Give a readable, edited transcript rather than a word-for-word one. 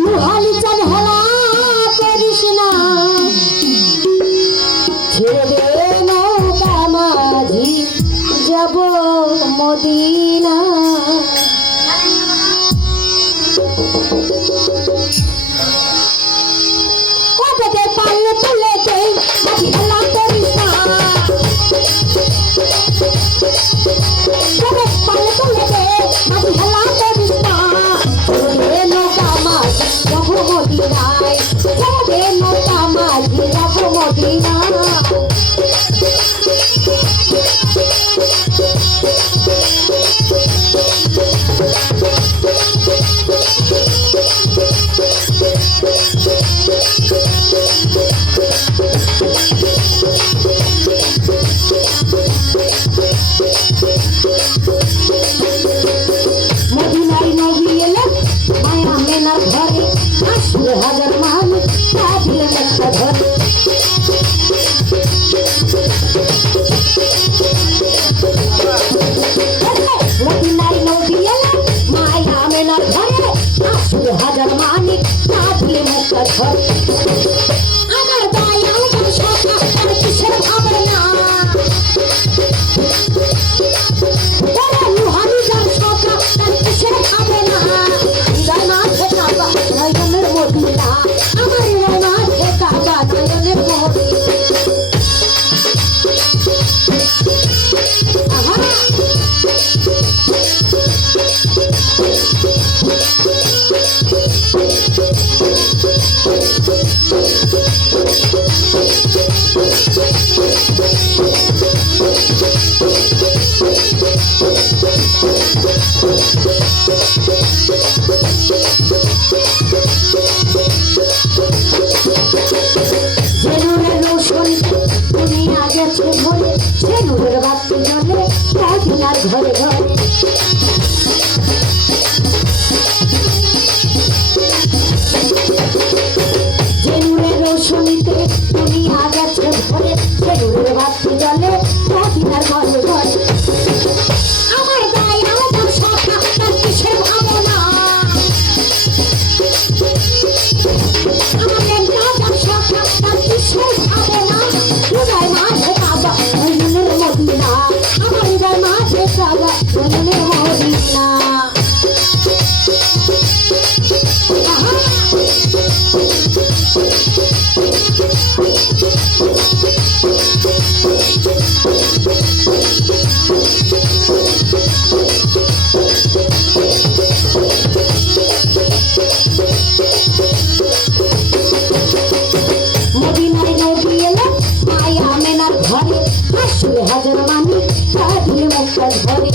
লুহালি চাঁদ হেলা করিস না, ছেড়ে দে নৌকা মাঝি যাব মদিনা। কততে পারলে তুলে দে মাঝি হেলা করিস না, কততে পারলে তুলে দে মাঝি হেলা করিস না। ছেড়ে দে নৌকা মাঝি যাব মদিনায়, ছেড়ে দে নৌকা মাঝি যাব মদিনা। মদিনায় নবী এলেন মায়া মেনার ঘরে, আসলে হাজার মানুষ তা দিলেন একটা ঘরে। মদিনায় নবী এলেন মায়া মেনার ঘরে, আসলে হাজার মানিক তা দিলেন একটা ঘরে। আমার দয়াল গান শাখা আর কিসের ভাবে না, ওরে লুহানি গান শাখা আর কিসের ভাবে না। হৃদয় মাঝে কাবা নয়নের মদিনা, আমার হৃদয় মাঝে কাবা নয়নের মদিনা। আহা জেনুরের রোশনীতে দুনিয়া গেছে ভরে, জেনুরের বাতি জ্বলে মদিনার ঘরে ঘরে। জেনুরের রোশনীতে দুনিয়া গেছে ভরে, জেনুরের বাতি জ্বলে মদিনার ঘরে ঘরে। আমার দয়াল গান শাখা তার কিসের ভাবনা, আমাদের গান শাখা তার কিসের ভাবনা। হৃদয় মাঝে কাবা নয়নের মদিনা, আমার হৃদয় মাঝে কাবা নয়নের মদিনা। আহা মদিনায় নবী এলেন মায়া মেনার ঘরে, আসলে হাজার মানিক তা দিলেন একটা ঘরে।